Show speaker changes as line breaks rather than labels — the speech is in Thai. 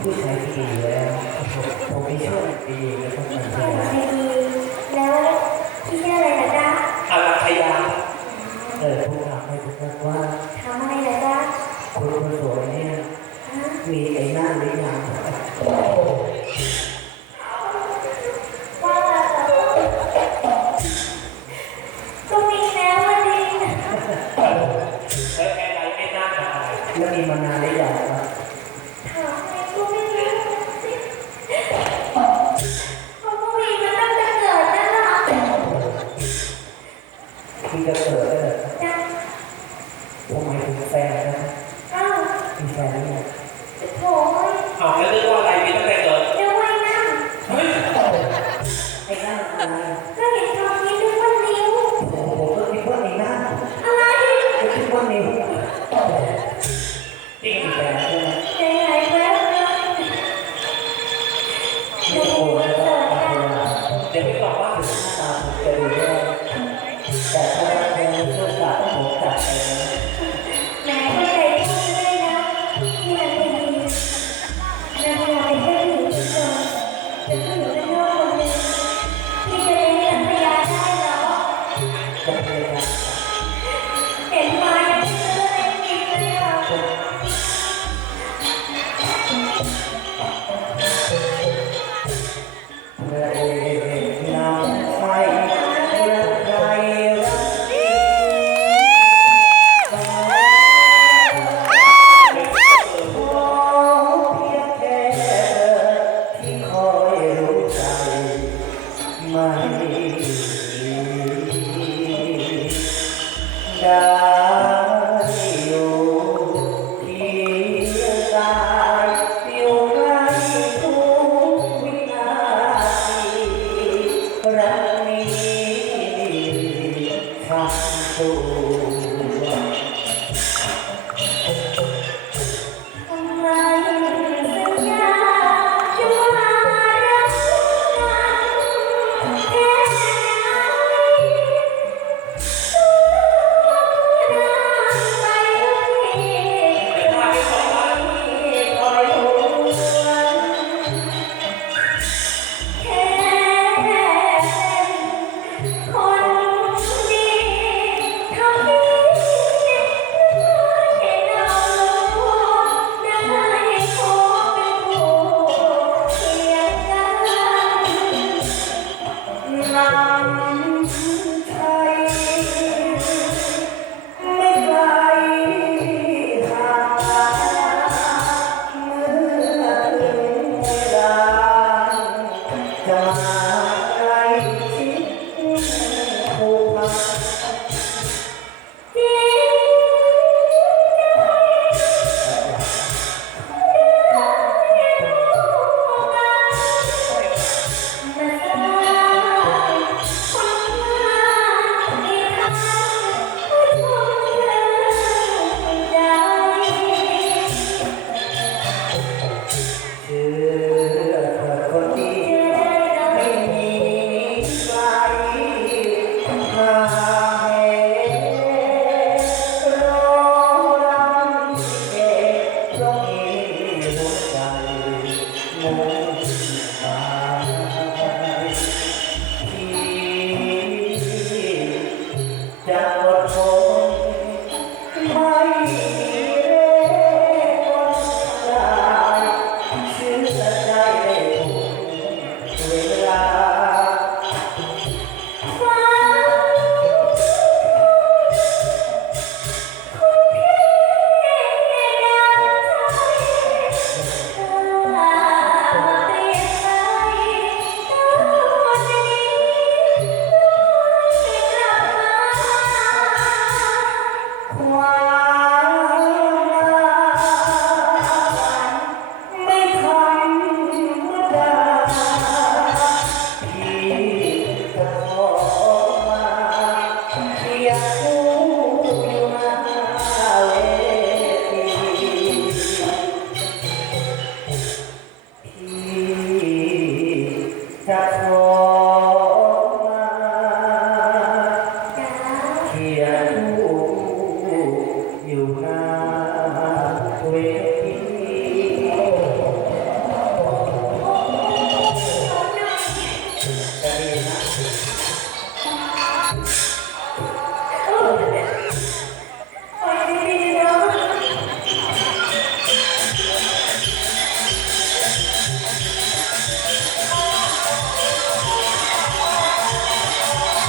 ผู้ชายที่ดีแล้วผมไม่ชอบดีแล้วก็มัน
ไม่
จะ
ดีแล้วพี่ชื่ออะไรนะจ๊ะ
อารัธยาเออผู้ถามให้ทุกท่านว่า
ทำอะไรนะจ๊ะ
คนคนสวยเนี่ยมีไอ้หน้าหรือยัง
ม Yeah. Yeah.